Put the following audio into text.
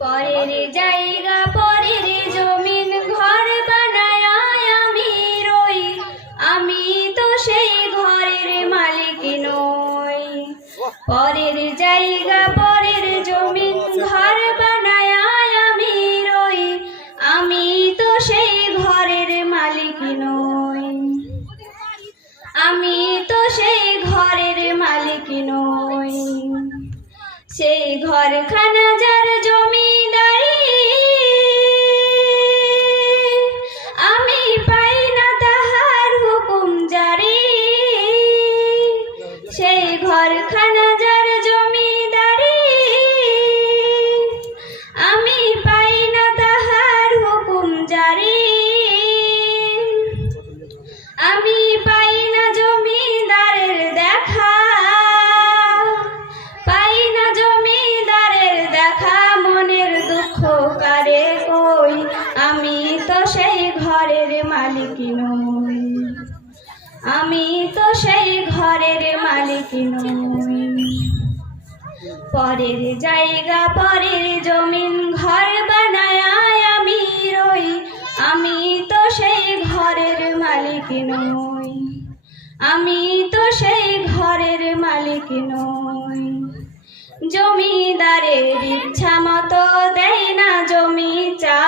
পরের জায়গা, পরের জমিন ঘর বানায় আমি রই। আমি তো সেই ঘরের মালিক নই। পরের জায়গা, পরের জমিন ঘর বানায় আমি রই। আমি তো সেই ঘরের মালিক নই। আমি তো সেই ঘরের মালিক নই। সেই ঘরখানা মালিক আমি তো সেই ঘরের মালিক পরের জায়গা, পরের জমিন ঘর বানায় আমি রই। আমি তো সেই ঘরের মালিক নই। আমি তো সেই ঘরের মালিক নই। জমিদারের ইচ্ছা মতো দেয় না জমি চাষ